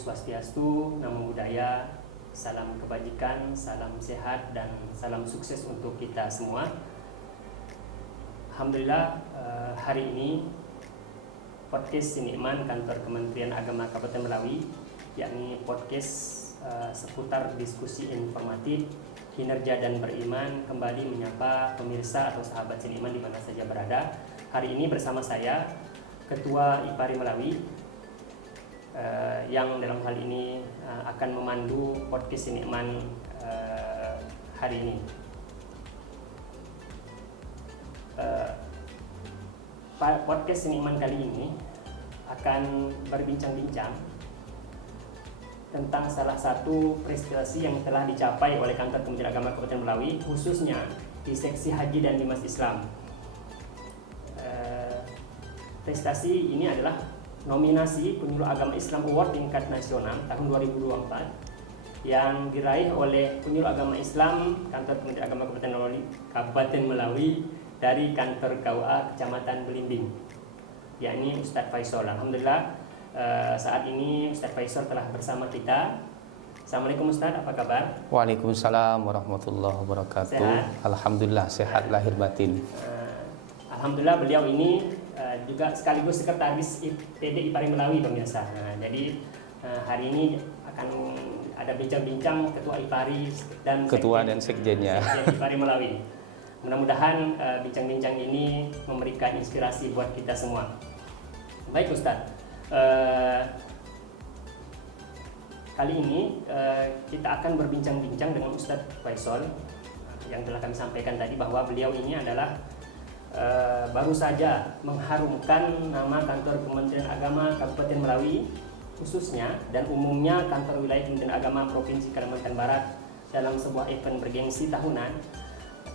Swastiastu, Namo Buddhaya, salam kebajikan, salam sehat, dan salam sukses untuk kita semua. Alhamdulillah, hari ini podcast Sinikman Kantor Kementerian Agama Kabupaten Melawi, yakni podcast seputar diskusi informatif, kinerja dan beriman, kembali menyapa pemirsa atau sahabat Sinikman di mana saja berada. Hari ini bersama saya, Ketua IPARI Melawi, yang dalam hal ini akan memandu podcast Sinikman hari ini. Podcast Sinikman kali ini akan berbincang-bincang tentang salah satu prestasi yang telah dicapai oleh Kantor Kementerian Agama Kabupaten Melawi, khususnya di seksi haji dan bimas Islam. Prestasi ini adalah nominasi Penyuluh Agama Islam Award tingkat nasional tahun 2024 yang diraih oleh Penyuluh Agama Islam Kantor Kementerian Agama Kabupaten Melawi dari Kantor KUA Kecamatan Belimbing, yakni Ustadz Faisal. Alhamdulillah, saat ini Ustadz Faisal telah bersama kita. Assalamualaikum Ustadz, apa kabar? Waalaikumsalam warahmatullahi wabarakatuh. Sehat? Alhamdulillah, sehat lahir batin. Alhamdulillah, beliau ini juga sekaligus sekretaris PD IPARI Melawi, pemirsa. Jadi hari ini akan ada bincang-bincang Ketua IPARI dan Sekjennya Sekjen IPARI Melawi. Mudah-mudahan bincang-bincang ini memberikan inspirasi buat kita semua. Baik Ustadz, kali ini kita akan berbincang-bincang dengan Ustadz Faisal yang telah kami sampaikan tadi bahwa beliau ini adalah baru saja mengharumkan nama Kantor Kementerian Agama Kabupaten Melawi khususnya dan umumnya Kantor Wilayah Kementerian Agama Provinsi Kalimantan Barat dalam sebuah event bergengsi tahunan,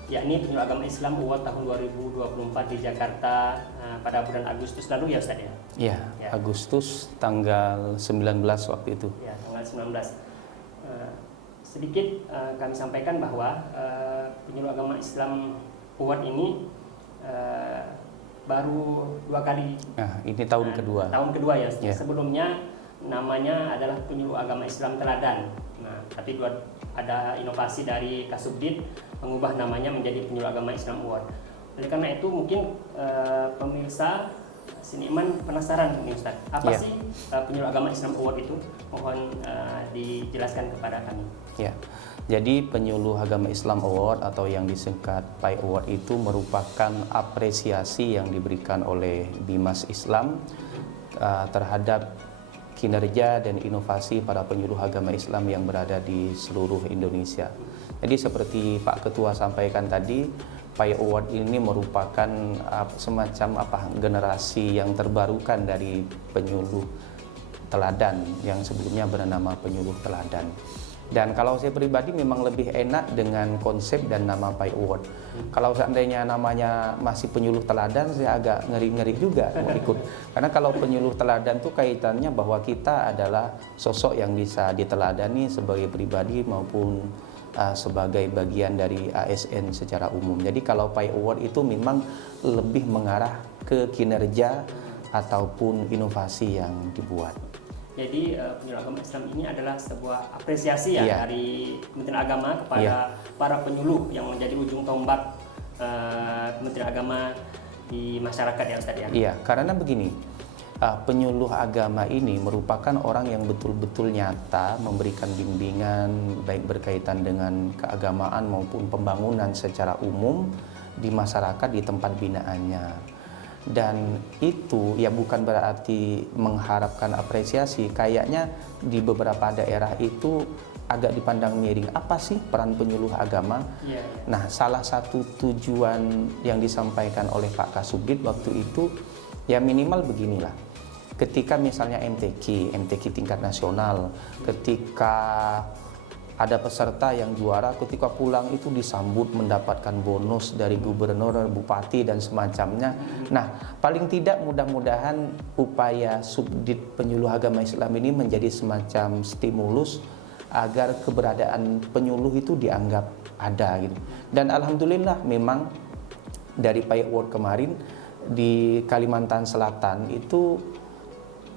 yakni Penyuluh Agama Islam Award tahun 2024 di Jakarta pada bulan Agustus lalu ya Ustaz ya? Iya, ya. Agustus tanggal 19 waktu itu. Ya, tanggal 19. Sedikit kami sampaikan bahwa Penyuluh Agama Islam Award ini baru 2 kali. Nah, ini tahun kedua. Tahun kedua ya. Yeah. Sebelumnya namanya adalah Penyuluh Agama Islam Teladan. Nah, tapi ada inovasi dari Kasubdit mengubah namanya menjadi Penyuluh Agama Islam Award. Oleh karena itu mungkin pemirsa Sinikman penasaran nih Ustaz, apa sih Penyuluh Agama Islam Award itu? Mohon dijelaskan kepada kami. Ya. Jadi Penyuluh Agama Islam Award atau yang disingkat PAI Award itu merupakan apresiasi yang diberikan oleh Bimas Islam terhadap kinerja dan inovasi para penyuluh agama Islam yang berada di seluruh Indonesia. Jadi seperti Pak Ketua sampaikan tadi, PAI Award ini merupakan semacam generasi yang terbarukan dari penyuluh teladan yang sebelumnya bernama Penyuluh Teladan. Dan kalau saya pribadi memang lebih enak dengan konsep dan nama PAI Award. Kalau seandainya namanya masih Penyuluh Teladan, saya agak ngeri-ngeri juga mau ikut. Karena kalau Penyuluh Teladan itu kaitannya bahwa kita adalah sosok yang bisa diteladani sebagai pribadi maupun sebagai bagian dari ASN secara umum. Jadi kalau PAI Award itu memang lebih mengarah ke kinerja ataupun inovasi yang dibuat. Jadi Penyuluh Agama Islam ini adalah sebuah apresiasi dari Kementerian Agama kepada para penyuluh yang menjadi ujung tombak Kementerian Agama di masyarakat ya Ustaz ya. Iya, karena begini, penyuluh agama ini merupakan orang yang betul-betul nyata memberikan bimbingan baik berkaitan dengan keagamaan maupun pembangunan secara umum di masyarakat di tempat binaannya. Dan itu ya bukan berarti mengharapkan apresiasi. Kayaknya di beberapa daerah itu agak dipandang miring. Apa sih peran penyuluh agama? Nah, salah satu tujuan yang disampaikan oleh Pak Kasubdit waktu itu ya minimal beginilah. Ketika misalnya MTQ tingkat nasional, ketika ada peserta yang juara, ketika pulang itu disambut mendapatkan bonus dari gubernur, bupati dan semacamnya. Nah, paling tidak mudah-mudahan upaya Subdit Penyuluh Agama Islam ini menjadi semacam stimulus agar keberadaan penyuluh itu dianggap ada gitu. Dan alhamdulillah memang dari PAI Award kemarin di Kalimantan Selatan itu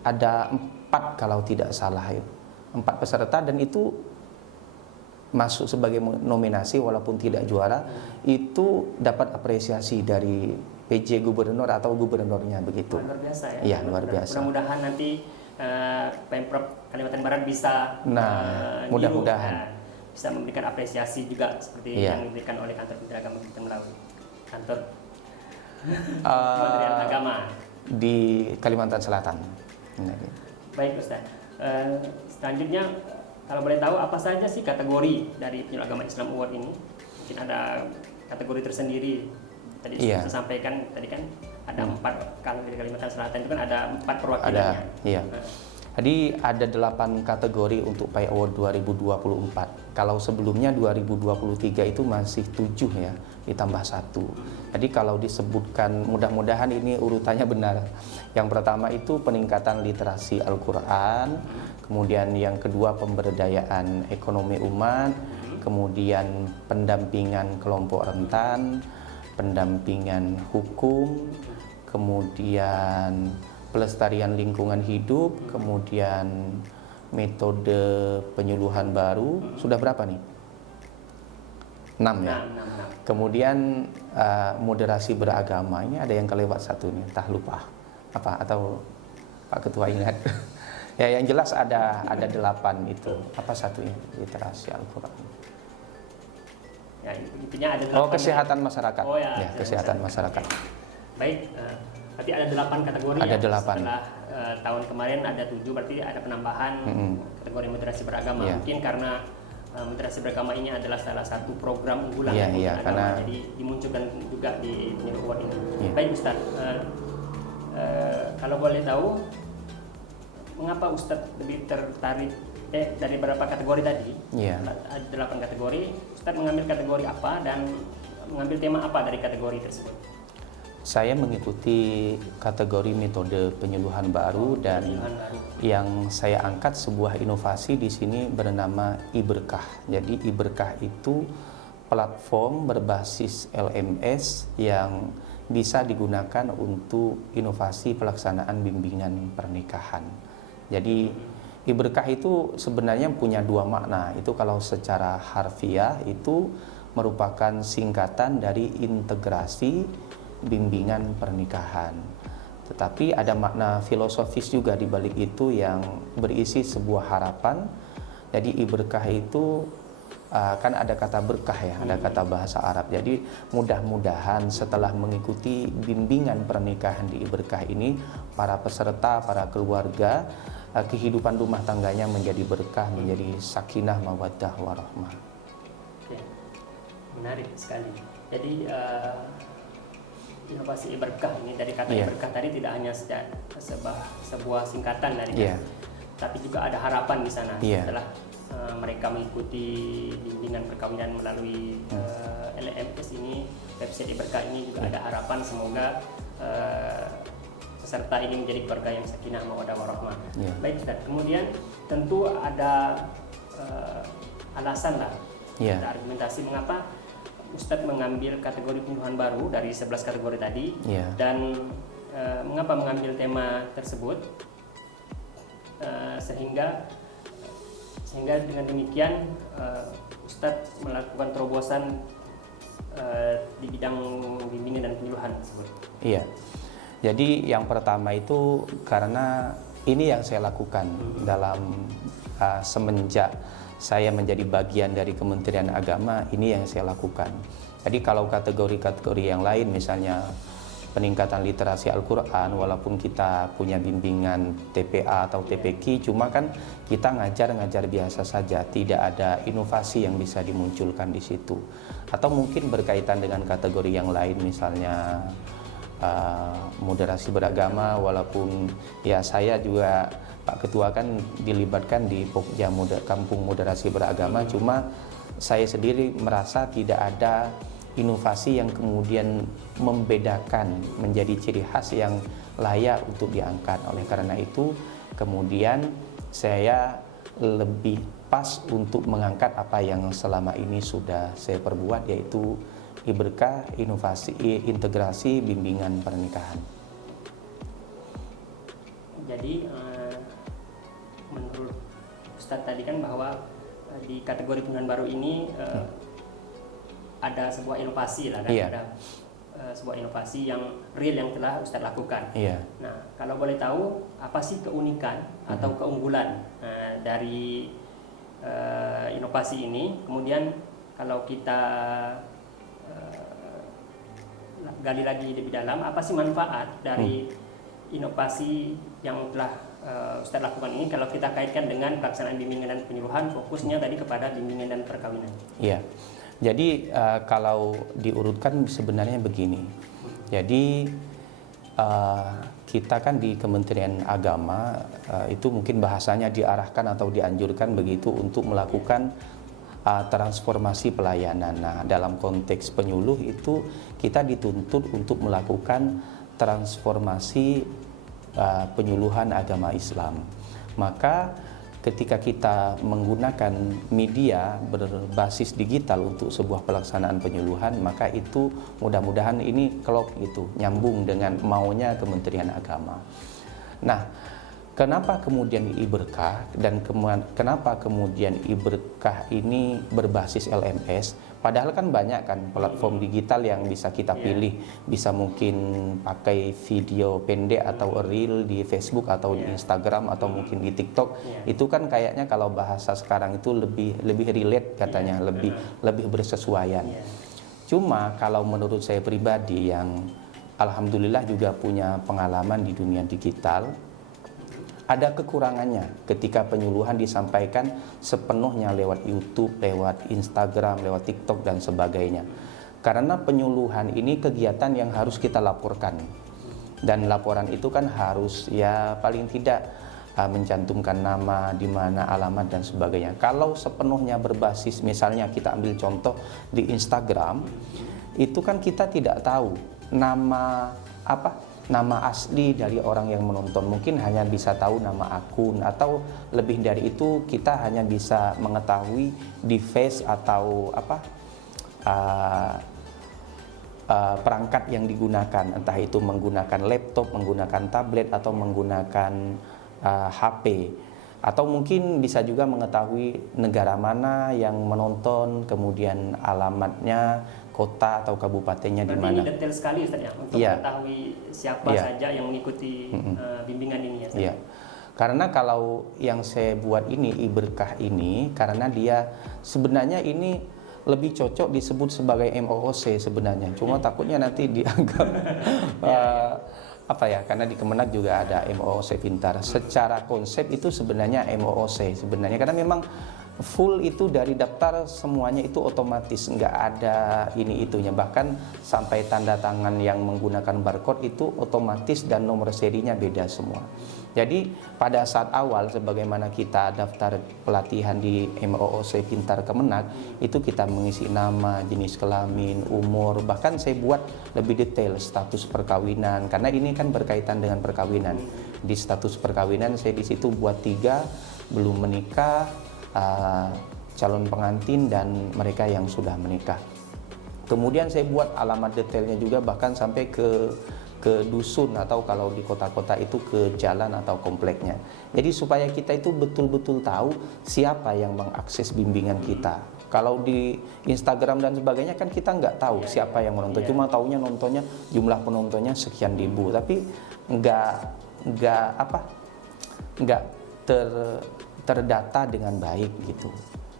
ada 4 kalau tidak salah ya. 4 peserta, dan itu masuk sebagai nominasi walaupun tidak juara, itu dapat apresiasi dari PJ gubernur atau gubernurnya begitu. Luar biasa ya. Iya, luar biasa. Mudah-mudahan nanti Pemprov Kalimantan Barat bisa mudah-mudahan bisa memberikan apresiasi juga seperti yang diberikan oleh kantor Kementerian Agama kita melalui kantor Kementerian Agama di Kalimantan Selatan. Baik Ustaz. Selanjutnya kalau boleh tahu apa saja sih kategori dari Penyuluh Agama Islam Award ini? Mungkin ada kategori tersendiri. Tadi saya sampaikan tadi kan ada 4, kalau di Kalimantan Selatan itu kan ada 4 perwakilannya. Jadi ada 8 kategori untuk PAI Award 2024. Kalau sebelumnya 2023 itu masih 7 ya, ditambah 1. Jadi kalau disebutkan, mudah-mudahan ini urutannya benar. Yang pertama itu peningkatan literasi Al-Quran, kemudian yang kedua pemberdayaan ekonomi umat, kemudian pendampingan kelompok rentan, pendampingan hukum, kemudian pelestarian lingkungan hidup, kemudian metode penyuluhan baru. Sudah berapa nih? 6 ya? 6. Kemudian moderasi beragama, ini ada yang kelewat 1 nih, entah lupa apa, atau Pak Ketua ingat. Ya, yang jelas ada 8 itu. Apa satunya? Literasi Al-Quran. Ya, intinya ada 8. Kesehatan masyarakat. Ya, kesehatan masyarakat. Baik, berarti ada 8 kategori ada ya. 8. Setelah tahun kemarin ada 7, berarti ada penambahan kategori moderasi beragama. Mungkin karena moderasi beragama ini adalah salah satu program unggulan agama, jadi dimunculkan juga di Penyuluh Award ini. Baik Ustaz, kalau boleh tahu mengapa Ustadz lebih tertarik dari beberapa kategori tadi? Ada 8 kategori. Ustadz mengambil kategori apa dan mengambil tema apa dari kategori tersebut? Saya mengikuti kategori metode penyuluhan baru, dan yang saya angkat sebuah inovasi di sini bernama iBerkah. Jadi iBerkah itu platform berbasis LMS yang bisa digunakan untuk inovasi pelaksanaan bimbingan pernikahan. Jadi iBerkah itu sebenarnya punya 2 makna. Itu kalau secara harfiah itu merupakan singkatan dari integrasi bimbingan pernikahan. Tetapi ada makna filosofis juga di balik itu yang berisi sebuah harapan. Jadi iBerkah itu kan ada kata berkah ya, ada kata bahasa Arab. Jadi mudah-mudahan setelah mengikuti bimbingan pernikahan di iBerkah ini, para peserta, para keluarga, kehidupan rumah tangganya menjadi berkah, menjadi sakinah, mawaddah, warahmah. Oke, menarik sekali. Jadi inovasi iBerkah ini, dari kata iBerkah tadi tidak hanya sebuah singkatan dari tapi juga ada harapan di sana. Setelah mereka mengikuti bimbingan perkawinan melalui LMS ini, website iBerkah ini juga ada harapan semoga peserta ini menjadi keluarga yang sakinah, mawaddah, warahmah. Baik Ustaz, kemudian tentu ada alasan lah, ada argumentasi mengapa Ustadz mengambil kategori penyuluhan baru dari 11 kategori tadi, dan mengapa mengambil tema tersebut, sehingga dengan demikian Ustadz melakukan terobosan di bidang bimbingan dan penyuluhan tersebut. Jadi yang pertama itu karena ini yang saya lakukan dalam semenjak saya menjadi bagian dari Kementerian Agama, ini yang saya lakukan. Jadi kalau kategori-kategori yang lain, misalnya peningkatan literasi Al-Quran, walaupun kita punya bimbingan TPA atau TPQ, cuma kan kita ngajar biasa saja, tidak ada inovasi yang bisa dimunculkan di situ. Atau mungkin berkaitan dengan kategori yang lain, misalnya moderasi beragama, walaupun ya saya juga Pak Ketua kan dilibatkan di Pokja Kampung Moderasi Beragama, cuma saya sendiri merasa tidak ada inovasi yang kemudian membedakan menjadi ciri khas yang layak untuk diangkat. Oleh karena itu kemudian saya lebih pas untuk mengangkat apa yang selama ini sudah saya perbuat, yaitu iBerkah, inovasi integrasi bimbingan pernikahan. Jadi menurut Ustadz tadi kan bahwa di kategori penyuluhan baru ini ada sebuah inovasi lah kan, ada sebuah inovasi yang real yang telah Ustadz lakukan. Nah, kalau boleh tahu apa sih keunikan atau keunggulan dari inovasi ini? Kemudian kalau kita gali lagi lebih dalam, apa sih manfaat dari inovasi yang telah Ustadz lakukan ini kalau kita kaitkan dengan pelaksanaan bimbingan dan penyuluhan, fokusnya tadi kepada bimbingan dan perkawinan. Iya. Jadi kalau diurutkan sebenarnya begini. Jadi kita kan di Kementerian Agama itu mungkin bahasanya diarahkan atau dianjurkan begitu untuk melakukan transformasi pelayanan. Nah, dalam konteks penyuluh itu kita dituntut untuk melakukan transformasi penyuluhan agama Islam. Maka ketika kita menggunakan media berbasis digital untuk sebuah pelaksanaan penyuluhan, maka itu mudah-mudahan ini klop gitu, nyambung dengan maunya Kementerian Agama. Nah, kenapa kemudian iberkah dan kenapa kemudian iberkah ini berbasis LMS? Padahal kan banyak kan platform digital yang bisa kita pilih, bisa mungkin pakai video pendek atau reel di Facebook atau di Instagram atau mungkin di TikTok. Itu kan kayaknya kalau bahasa sekarang itu lebih relate katanya, lebih bersesuaian. Cuma kalau menurut saya pribadi yang alhamdulillah juga punya pengalaman di dunia digital, ada kekurangannya ketika penyuluhan disampaikan sepenuhnya lewat YouTube, lewat Instagram, lewat TikTok dan sebagainya. Karena penyuluhan ini kegiatan yang harus kita laporkan. Dan laporan itu kan harus ya paling tidak mencantumkan nama, di mana alamat dan sebagainya. Kalau sepenuhnya berbasis, misalnya kita ambil contoh di Instagram, itu kan kita tidak tahu nama asli dari orang yang menonton. Mungkin hanya bisa tahu nama akun, atau lebih dari itu kita hanya bisa mengetahui device atau perangkat yang digunakan, entah itu menggunakan laptop, menggunakan tablet, atau menggunakan HP. Atau mungkin bisa juga mengetahui negara mana yang menonton, kemudian alamatnya, kota atau kabupatennya di mana. Ini detail sekali Ustaz ya, untuk mengetahui siapa saja yang mengikuti bimbingan ini ya. Iya. Karena kalau yang saya buat ini iberkah ini, karena dia sebenarnya ini lebih cocok disebut sebagai MOOC sebenarnya. Cuma takutnya nanti dianggap karena di Kemenak juga ada MOOC Pintar. Secara konsep itu sebenarnya MOOC sebenarnya, karena memang full itu dari daftar semuanya itu otomatis, nggak ada ini itunya, bahkan sampai tanda tangan yang menggunakan barcode itu otomatis dan nomor serinya beda semua. Jadi pada saat awal sebagaimana kita daftar pelatihan di MOOC Pintar Kemenak, itu kita mengisi nama, jenis kelamin, umur, bahkan saya buat lebih detail status perkawinan, karena ini kan berkaitan dengan perkawinan. Di status perkawinan saya di situ buat 3, belum menikah, calon pengantin, dan mereka yang sudah menikah. Kemudian saya buat alamat detailnya juga, bahkan sampai ke dusun, atau kalau di kota-kota itu ke jalan atau kompleknya. Jadi supaya kita itu betul-betul tahu siapa yang mengakses bimbingan kita. Kalau di Instagram dan sebagainya kan kita nggak tahu siapa yang menonton, cuma taunya nontonnya jumlah penontonnya sekian ribu, tapi nggak terdata dengan baik gitu.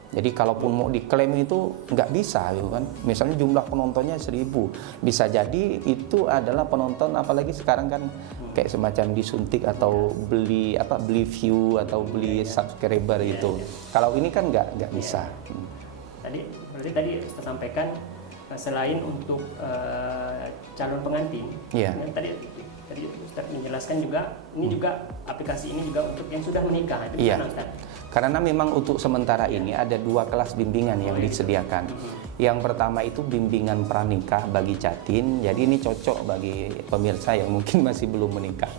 Jadi kalaupun mau diklaim itu nggak bisa gitu kan. Misalnya jumlah penontonnya 1000, bisa jadi itu adalah penonton, apalagi sekarang kan kayak semacam disuntik atau beli view atau beli subscriber itu. Kalau ini kan nggak bisa. Berarti tadi Ustaz sampaikan selain untuk calon pengantin, tadi Ustaz menjelaskan juga ini juga aplikasi ini juga untuk yang sudah menikah. Itu gimana Ustaz? Karena memang untuk sementara ini ada 2 kelas bimbingan yang disediakan. Yang pertama itu bimbingan pranikah bagi Jatin. Jadi ini cocok bagi pemirsa yang mungkin masih belum menikah.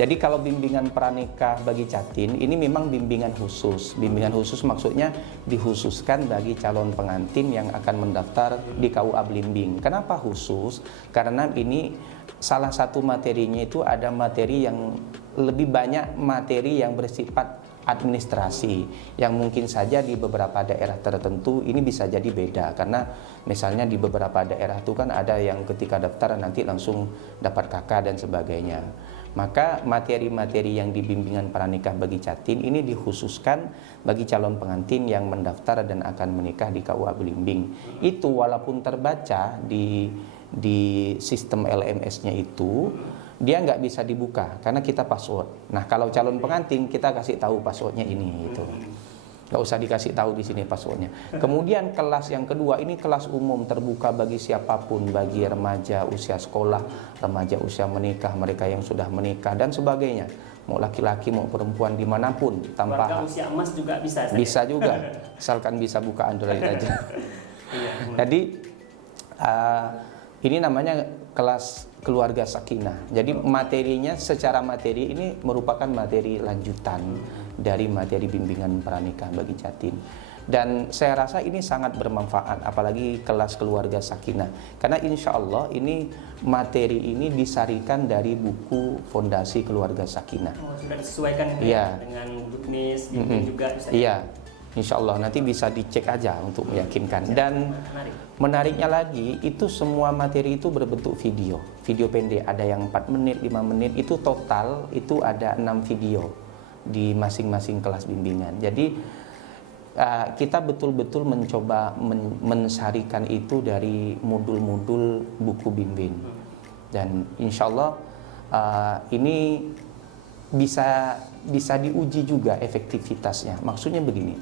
Jadi kalau bimbingan pranikah bagi Jatin ini memang bimbingan khusus. Bimbingan khusus maksudnya dikhususkan bagi calon pengantin yang akan mendaftar di KUA Blimbing. Kenapa khusus? Karena ini salah satu materinya itu ada materi yang lebih banyak, materi yang bersifat administrasi yang mungkin saja di beberapa daerah tertentu ini bisa jadi beda, karena misalnya di beberapa daerah itu kan ada yang ketika daftar nanti langsung dapat KK dan sebagainya. Maka materi-materi yang di bimbingan pranikah bagi Jatim ini dikhususkan bagi calon pengantin yang mendaftar dan akan menikah di KUA Belimbing. Itu walaupun terbaca di sistem LMS-nya itu, dia nggak bisa dibuka karena kita password. Nah, kalau calon pengantin kita kasih tahu passwordnya ini itu. Nggak usah dikasih tahu di sini passwordnya. Kemudian kelas yang kedua ini kelas umum terbuka bagi siapapun, bagi remaja usia sekolah, remaja usia menikah, mereka yang sudah menikah dan sebagainya. Mau laki-laki mau perempuan dimanapun tanpa warga usia emas juga bisa. Bisa juga, asalkan bisa buka Android aja. Jadi ini namanya kelas keluarga sakinah. Jadi materinya secara materi ini merupakan materi lanjutan dari materi bimbingan pranikah bagi Jatim. Dan saya rasa ini sangat bermanfaat, apalagi kelas keluarga sakinah. Karena insya Allah ini materi ini disarikan dari buku Fondasi Keluarga Sakinah. Oh, sudah disesuaikan ya, dengan Buknis, juga. Iya. Insya Allah nanti bisa dicek aja untuk meyakinkan. Dan menariknya lagi itu semua materi itu berbentuk video pendek, ada yang 4 menit, 5 menit, itu total itu ada 6 video di masing-masing kelas bimbingan. Jadi kita betul-betul mencoba mensarikan itu dari modul-modul buku bimbing. Dan insya Allah ini bisa diuji juga efektivitasnya. Maksudnya begini,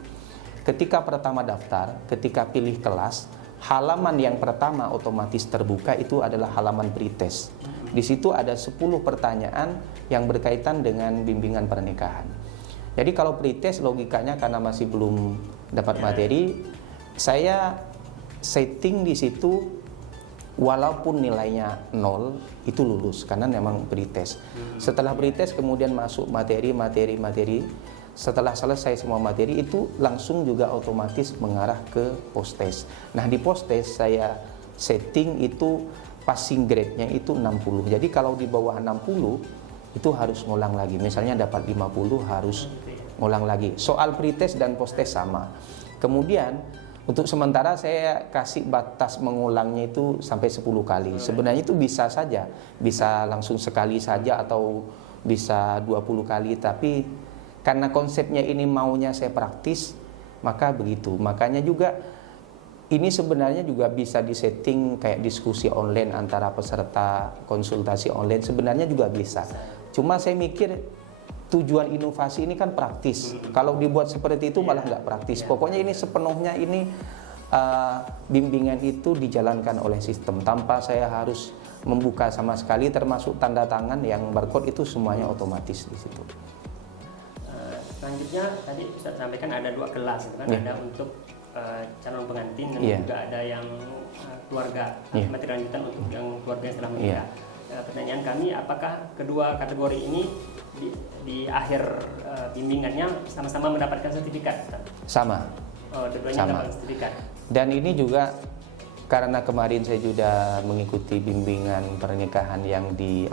ketika pertama daftar, ketika pilih kelas, halaman yang pertama otomatis terbuka itu adalah halaman pretest. Di situ ada 10 pertanyaan yang berkaitan dengan bimbingan pernikahan. Jadi kalau pretest logikanya karena masih belum dapat materi, saya setting di situ walaupun nilainya 0 itu lulus karena memang pretest. Setelah pretest kemudian masuk materi. Setelah selesai semua materi itu langsung juga otomatis mengarah ke post test. Nah, di post test saya setting itu passing grade-nya itu 60. Jadi kalau di bawah 60 itu harus ngulang lagi. Misalnya dapat 50 harus ngulang lagi. Soal pretest dan post test sama. Kemudian untuk sementara saya kasih batas mengulangnya itu sampai 10 kali. Sebenarnya itu bisa saja, bisa langsung sekali saja atau bisa 20 kali, tapi karena konsepnya ini maunya saya praktis, maka begitu. Makanya juga ini sebenarnya juga bisa disetting kayak diskusi online antara peserta konsultasi online, sebenarnya juga bisa. Cuma saya mikir tujuan inovasi ini kan praktis. Kalau dibuat seperti itu malah nggak praktis. Pokoknya ini sepenuhnya ini bimbingan itu dijalankan oleh sistem tanpa saya harus membuka sama sekali, termasuk tanda tangan yang barcode itu semuanya otomatis di situ. Selanjutnya tadi Ustaz sampaikan ada 2 kelas, gitu kan? Ada untuk calon pengantin dan juga ada yang keluarga, materi lanjutan untuk yang keluarga yang setelah menikah. Pertanyaan kami, apakah kedua kategori ini di akhir bimbingannya sama-sama mendapatkan sertifikat? Sama. Oh, dua-duanya dapat sertifikat. Dan ini juga karena kemarin saya juga mengikuti bimbingan pernikahan yang di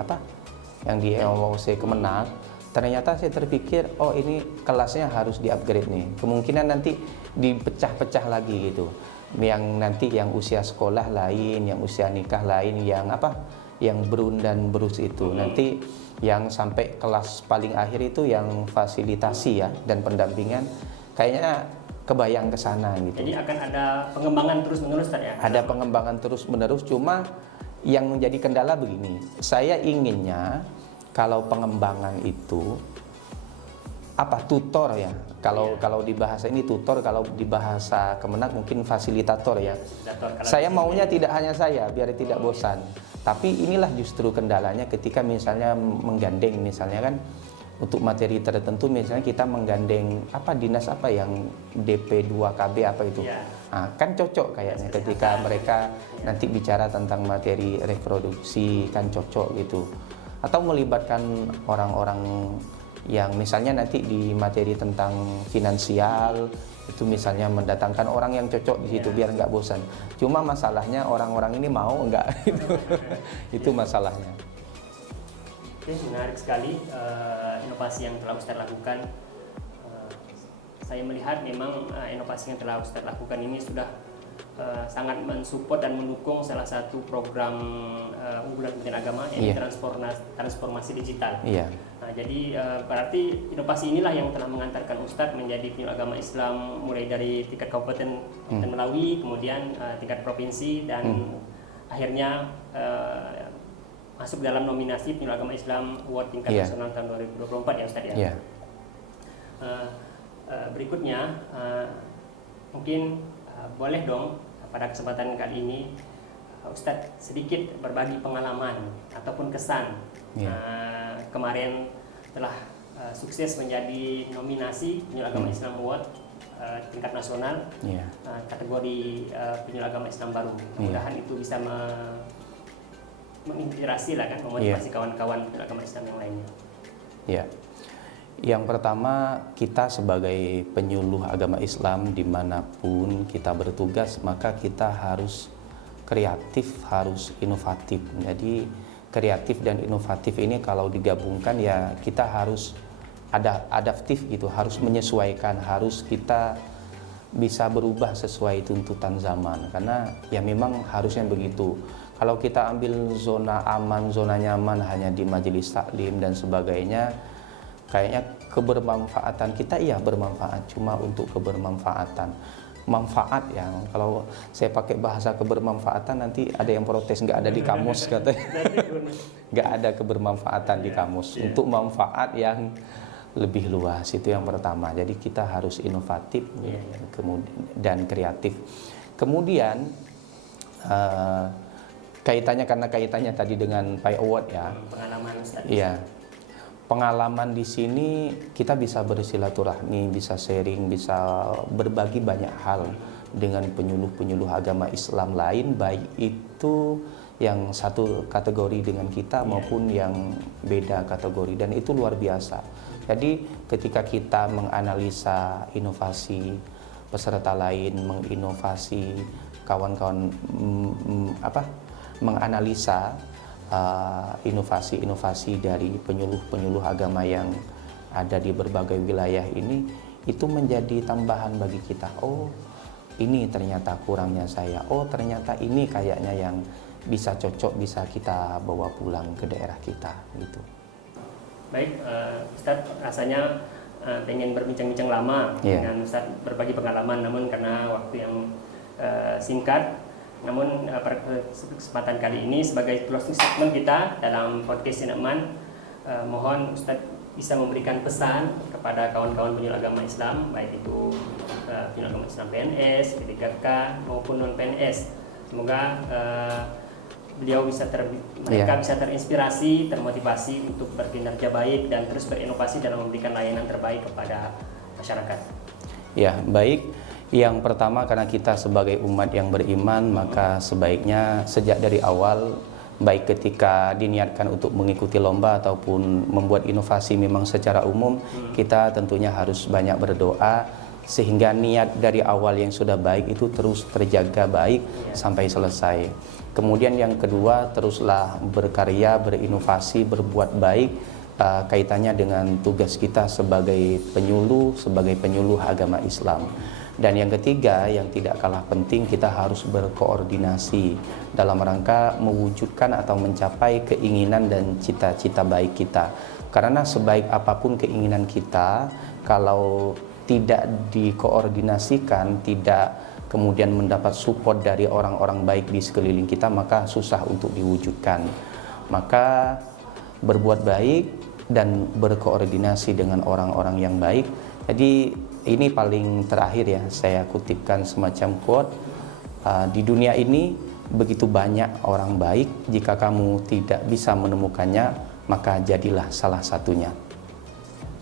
MOC Kemenang. Ternyata saya terpikir, oh ini kelasnya harus di-upgrade nih. Kemungkinan nanti dipecah-pecah lagi gitu. Yang nanti yang usia sekolah lain, yang usia nikah lain, yang berun dan berus itu. Nanti yang sampai kelas paling akhir itu yang fasilitasi ya dan pendampingan, kayaknya kebayang ke sana gitu. Jadi akan ada pengembangan terus-menerus ya? Ada pengembangan terus-menerus, cuma yang menjadi kendala begini. Saya inginnya kalau pengembangan itu tutor ya. Kalau di bahasa ini tutor, kalau di bahasa Kemenak mungkin fasilitator ya. Saya maunya tidak hanya saya biar tidak bosan. Tapi inilah justru kendalanya ketika misalnya menggandeng, misalnya kan untuk materi tertentu misalnya kita menggandeng dinas yang DP2KB itu. Nah, kan cocok kayaknya ketika mereka nanti bicara tentang materi reproduksi, kan cocok gitu. Atau melibatkan orang-orang yang misalnya nanti di materi tentang finansial itu misalnya mendatangkan orang yang cocok di situ biar nggak bosan. Cuma masalahnya orang-orang ini mau nggak itu masalahnya. Oke, menarik sekali inovasi yang telah Ustaz lakukan saya melihat memang inovasi yang telah Ustadz lakukan ini sudah sangat mensupport dan mendukung salah satu program unggulan Kementerian Agama, yaitu transformasi digital. Nah, jadi berarti inovasi inilah yang telah mengantarkan Ustadz menjadi penyuluh agama Islam mulai dari tingkat kabupaten Melawi, kemudian tingkat provinsi, dan akhirnya masuk dalam nominasi penyuluh agama Islam Award tingkat nasional tahun 2024 ya Ustadz ya. Berikutnya mungkin boleh dong pada kesempatan kali ini Ustadz sedikit berbagi pengalaman ataupun kesan kemarin telah sukses menjadi nominasi penyuluh agama Islam Award tingkat nasional kategori penyuluh agama Islam baru. Mudah-mudahan itu bisa menginspirasi lah kan, memotivasi kawan-kawan penyuluh agama Islam yang lainnya. Yang pertama, kita sebagai penyuluh agama Islam dimanapun kita bertugas, maka kita harus kreatif, harus inovatif. Jadi kreatif dan inovatif ini kalau digabungkan ya kita harus adaptif gitu, harus menyesuaikan, harus kita bisa berubah sesuai tuntutan zaman, karena ya memang harusnya begitu. Kalau kita ambil zona aman, zona nyaman hanya di majelis taklim dan sebagainya, kayaknya kebermanfaatan kita bermanfaat, cuma untuk kebermanfaatan. Manfaat yang kalau saya pakai bahasa kebermanfaatan nanti ada yang protes, nggak ada di kamus katanya. Nggak ada kebermanfaatan di kamus. Untuk manfaat yang lebih luas, itu yang pertama. Jadi kita harus inovatif dan kreatif. Kemudian kaitannya tadi dengan Pi Award ya. Pengalaman Ustaz. Pengalaman di sini kita bisa bersilaturahmi, bisa sharing, bisa berbagi banyak hal dengan penyuluh-penyuluh agama Islam lain, baik itu yang satu kategori dengan kita maupun yang beda kategori, dan itu luar biasa. Jadi ketika kita menganalisa inovasi peserta lain, menginovasi kawan-kawan menganalisa inovasi-inovasi dari penyuluh-penyuluh agama yang ada di berbagai wilayah ini, itu menjadi tambahan bagi kita. Oh, ini ternyata kurangnya saya. Oh, ternyata ini kayaknya yang bisa cocok, bisa kita bawa pulang ke daerah kita gitu. Baik, Ustadz, rasanya pengen berbincang-bincang lama dengan Ustadz, berbagi pengalaman, namun karena waktu yang singkat. Namun pada kesempatan kali ini sebagai closing statement kita dalam podcast Sineman, mohon Ustadz bisa memberikan pesan kepada kawan-kawan penyuluh agama Islam, baik itu penyuluh agama Islam PNS, P3K maupun non PNS. Semoga beliau mereka bisa terinspirasi, termotivasi untuk berkinerja baik dan terus berinovasi dalam memberikan layanan terbaik kepada masyarakat. Ya, baik. Yang pertama, karena kita sebagai umat yang beriman, maka sebaiknya sejak dari awal, baik ketika diniatkan untuk mengikuti lomba ataupun membuat inovasi memang secara umum, kita tentunya harus banyak berdoa sehingga niat dari awal yang sudah baik itu terus terjaga baik sampai selesai. Kemudian yang kedua, teruslah berkarya, berinovasi, berbuat baik kaitannya dengan tugas kita sebagai penyuluh agama Islam. Dan yang ketiga, yang tidak kalah penting, kita harus berkoordinasi dalam rangka mewujudkan atau mencapai keinginan dan cita-cita baik kita. Karena sebaik apapun keinginan kita, kalau tidak dikoordinasikan, tidak kemudian mendapat support dari orang-orang baik di sekeliling kita, maka susah untuk diwujudkan. Maka berbuat baik dan berkoordinasi dengan orang-orang yang baik. Jadi ini paling terakhir ya, saya kutipkan semacam quote, di dunia ini begitu banyak orang baik, jika kamu tidak bisa menemukannya, maka jadilah salah satunya.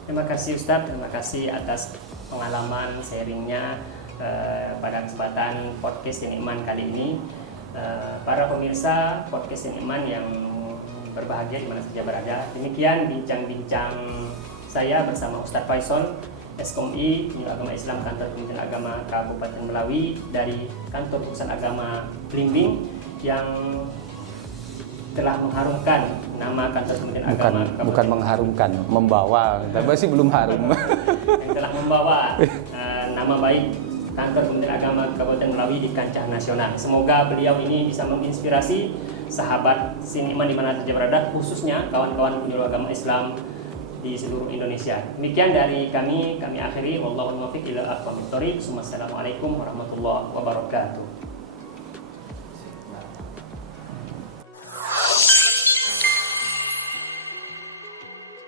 Terima kasih Ustadz, terima kasih atas pengalaman sharingnya pada kesempatan podcast Iman kali ini. Para pemirsa podcast Iman yang berbahagia di mana saja berada, demikian bincang-bincang saya bersama Ustadz Faisal, SKOMI, Penyuluh Agama Islam Kantor Kementerian Agama Kabupaten Melawi, dari Kantor Pusat Agama Blimbing, yang telah mengharumkan nama kantor Kementerian Agama Bukan mengharumkan, membawa, tapi masih belum harum. yang telah membawa nama baik kantor Kementerian Agama Kabupaten Melawi di kancah nasional. Semoga beliau ini bisa menginspirasi sahabat Siniman di mana saja berada, khususnya kawan-kawan penyuluh agama Islam di seluruh Indonesia. Demikian dari kami akhiri. Wallahul muwaffiq ila aqwamit thoriq. Wassalamualaikum warahmatullahi wabarakatuh.